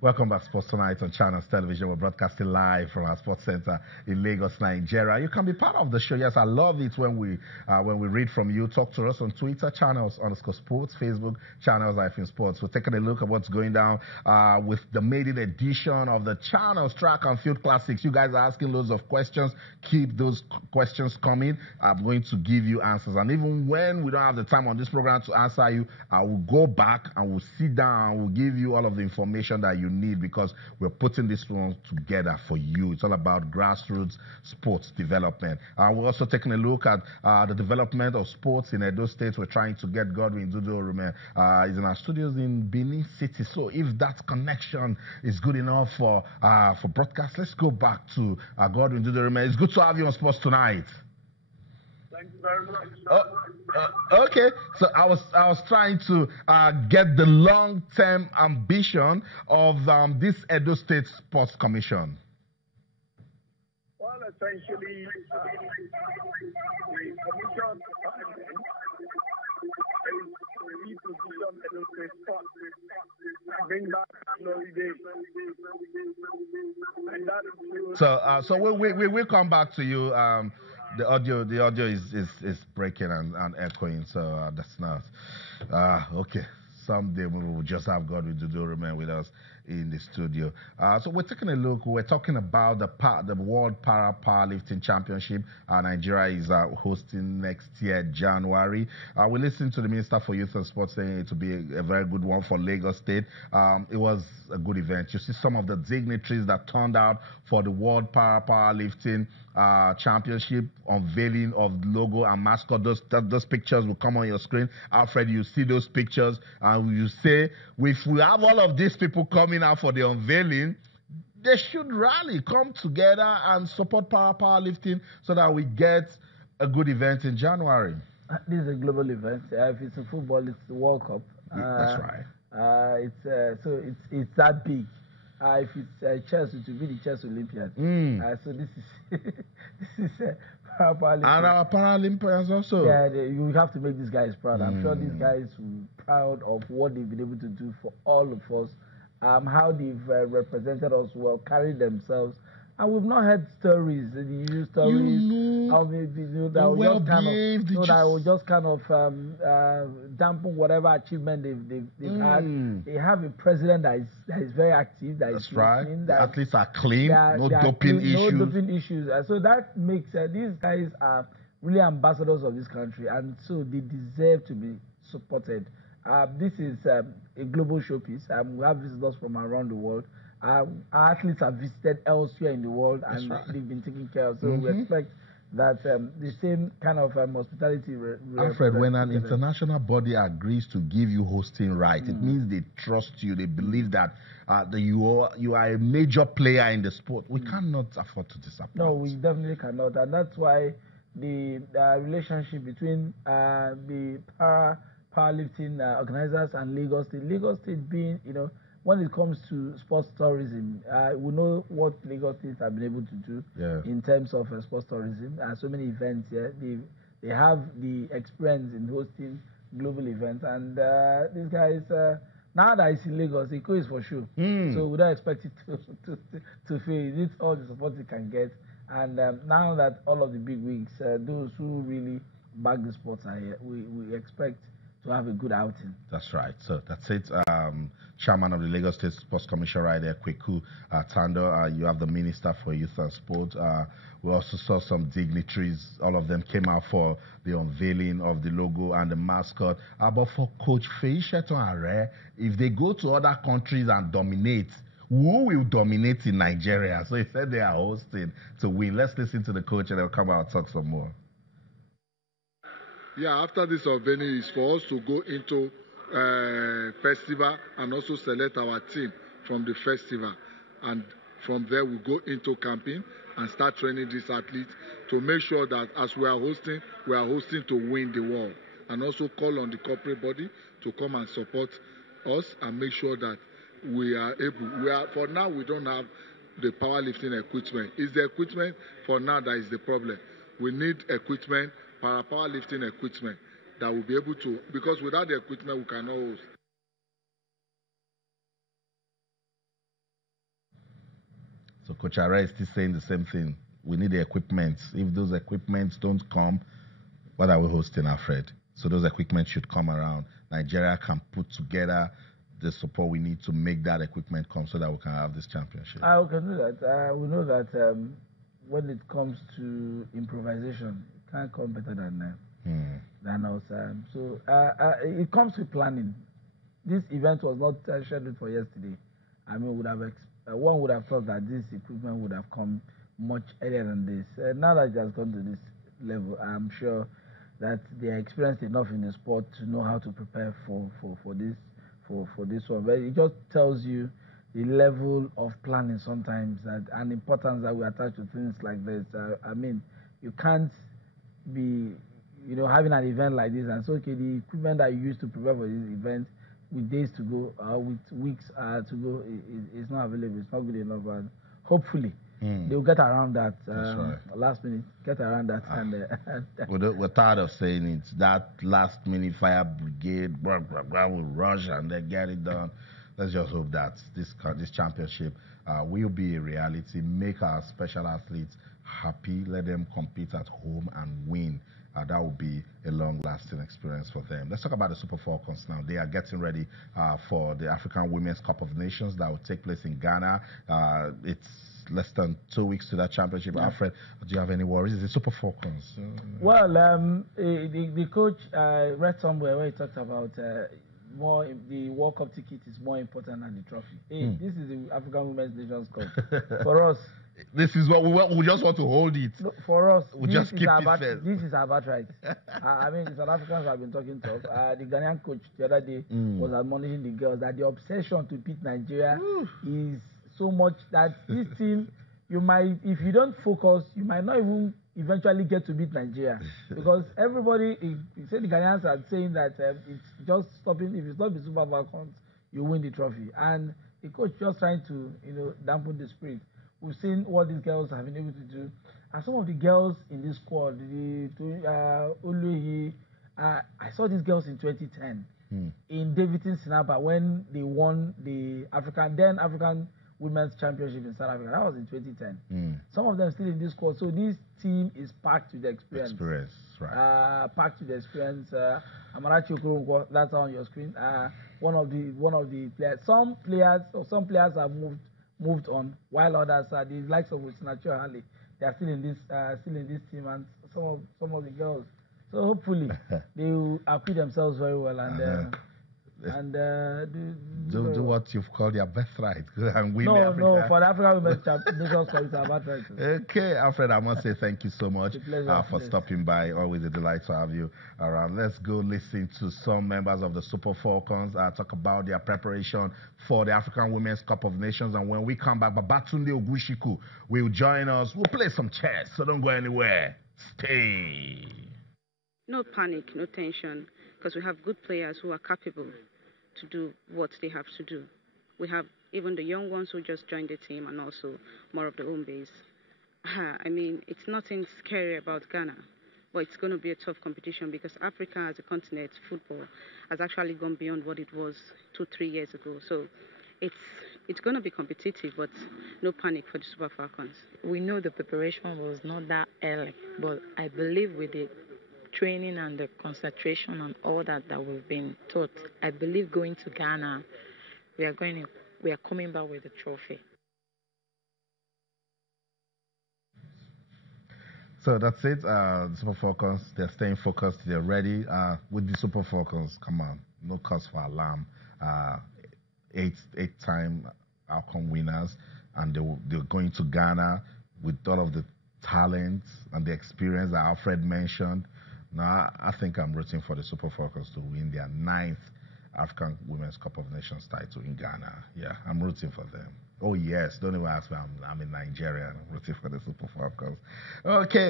Welcome back, Sports Tonight on Channels Television. We're broadcasting live from our sports center in Lagos, Nigeria. You can be part of the show. Yes, I love it when we read from you. Talk to us on Twitter, Channels_Sports, Facebook, Channels-Sports. We're taking a look at what's going down with the maiden edition of the Channels Track and Field Classics. You guys are asking loads of questions. Keep those questions coming. I'm going to give you answers. And even when we don't have the time on this program to answer you, I will go back and we'll sit down and we'll give you all of the information that you need, because we're putting this one together for you. It's all about grassroots sports development. We're also taking a look at the development of sports in Edo State. We're trying to get Godwin Dudu-Orume. He's in our studios in Benin City. So if that connection is good enough for broadcast, let's go back to Godwin Dudu-Orume. It's good to have you on Sports Tonight. Thank you very much. Okay, so I was trying to get the long-term ambition of this Edo State Sports Commission. Well, essentially, the commission is to reposition Edo State Sports and bring back glory days. And that is so we'll come back to you. The audio is breaking and echoing, so that's not okay. Someday we will just have Godwin Dudu-Orume with us in the studio. So we're taking a look. We're talking about the World Powerlifting Championship. Nigeria is hosting next year, January. We listened to the Minister for Youth and Sports saying it will be a very good one for Lagos State. It was a good event. You see some of the dignitaries that turned out for the World Powerlifting Championship, unveiling of logo and mascot. Those pictures will come on your screen. Alfred, you see those pictures and you say, if we have all of these people coming out for the unveiling, they should rally, come together and support powerlifting so that we get a good event in January. This is a global event. If it's a football, it's the World Cup. That's right. It's that big. If it's chess, it will be the chess Olympiad. So this is Paralympics. And our Paralympians also. Yeah, you have to make these guys proud. I'm sure these guys will be proud of what they've been able to do for all of us. How they've represented us well, carried themselves. And we've not heard stories, the usual stories. That will just kind of dampen whatever achievement they've had. They have a president that is very active. That's right. The athletes are clean, no doping issues. No doping issues. So that makes these guys are really ambassadors of this country, and so they deserve to be supported. This is a global showpiece. We have visitors from around the world. Our athletes have visited elsewhere in the world, and they've been taken care of. So we expect that the same kind of hospitality. Alfred, when an international body agrees to give you hosting right, it means they trust you. They believe that you are a major player in the sport. We cannot afford to disappoint. No, we definitely cannot, and that's why the relationship between the powerlifting organizers and Lagos State being, when it comes to sports tourism, we know what Lagos State have been able to do in terms of sports tourism. So many events here. They have the experience in hosting global events. And these guys, now that it's in Lagos, Eko is for sure. So we don't expect it to fail. It needs all the support it can get. And now that all of the big wigs, those who really back the sports are here, we expect to have a good outing. That's right. So that's it. Chairman of the Lagos State Sports Commission right there, Kweku Tando. You have the Minister for Youth and Sport. We also saw some dignitaries. All of them came out for the unveiling of the logo and the mascot. But for Coach Feyinsetan, if they go to other countries and dominate, who will dominate in Nigeria? So he said they are hosting to win. Let's listen to the coach and they'll come out and talk some more. Yeah, after this unveiling is for us to go into festival and also select our team from the festival. And from there, we go into camping and start training these athletes to make sure that as we are hosting to win the world. And also call on the corporate body to come and support us and make sure that we are able. For now, we don't have the powerlifting equipment. It's the equipment for now that is the problem. We need equipment, powerlifting equipment. that will be able to, because without the equipment we cannot host. So Coach Are is still saying the same thing. We need the equipment. If those equipments don't come, what are we hosting, Alfred? So those equipment should come around. Nigeria can put together the support we need to make that equipment come so that we can have this championship. We can do that. We know that when it comes to improvisation, it can't come better than us. So it comes with planning. This event was not scheduled for yesterday. I mean, one would have thought that this equipment would have come much earlier than this. Now that it has gone to this level, I'm sure that they are experienced enough in the sport to know how to prepare for this one. But it just tells you the level of planning sometimes and importance that we attach to things like this. I mean, you can't be, having an event like this and so okay, the equipment that you used to prepare for this event with days to go, with weeks to go, is not available. It's not good enough. And hopefully, they'll get around that. Right. Last minute, get around that. We're tired of saying it. That last minute fire brigade, will rush and then get it done. Let's just hope that this championship will be a reality. Make our special athletes happy. Let them compete at home and win. That will be a long-lasting experience for them. Let's talk about the Super Falcons now. They are getting ready for the African Women's Cup of Nations that will take place in Ghana. It's less than 2 weeks to that championship. Yeah. Alfred, do you have any worries? Is it Super Falcons? Well, the coach read somewhere where he talked about the World Cup ticket is more important than the trophy. This is the African Women's Nations Cup. For us, this is what we want. We just want to hold it. No, for us, we just keep it first. This is our birthright. I mean, the South Africans have been talking tough. The Ghanaian coach the other day was admonishing the girls that the obsession to beat Nigeria is so much that this team, you might, if you don't focus, you might not even eventually get to beat Nigeria because everybody, the Ghanaians are saying that it's just stopping. If it's not the Super Falcons, you win the trophy, and the coach just trying to dampen the spirit. We've seen what these girls have been able to do. And some of the girls in this squad, I saw these girls in 2010 in Davidson Sinapa when they won the African Women's Championship in South Africa. That was in 2010. Some of them still in this squad. So this team is packed with experience. Right. Packed with experience. Amarachi Okoronkwo, that's on your screen. One of the players. Some players have moved on, while others are the likes of Nacho Hale. They are still in this team, and some of the girls. So hopefully they will acquit themselves very well and do what you've called your birthright and win Africa. No, for the African Women's Nations Cup, it's our birthright. Okay, Alfred, I must say thank you so much for pleasure. stopping by. Always a delight to have you around. Let's go listen to some members of the Super Falcons talk about their preparation for the African Women's Cup of Nations. And when we come back, Babatunde Ogushiku will join us. We'll play some chess, so don't go anywhere. Stay. No panic, no tension, because we have good players who are capable to do what they have to do. We have even the young ones who just joined the team and also more of the home base. I mean, it's nothing scary about Ghana, but it's going to be a tough competition because Africa as a continent, football, has actually gone beyond what it was 2-3 years ago. So it's going to be competitive, but no panic for the Super Falcons. We know the preparation was not that early, but I believe with the training and the concentration and all that we've been taught, I believe going to Ghana, we are coming back with a trophy. So that's it. The Super Falcons, they're staying focused. They're ready. With the Super Falcons, come on, no cause for alarm. Eight-time outcome winners, and they're going to Ghana with all of the talent and the experience that Alfred mentioned. Now, I think I'm rooting for the Super Falcons to win their 9th African Women's Cup of Nations title in Ghana. Yeah, I'm rooting for them. Oh, yes. Don't even ask me. I'm in Nigeria and I'm rooting for the Super Falcons. Okay.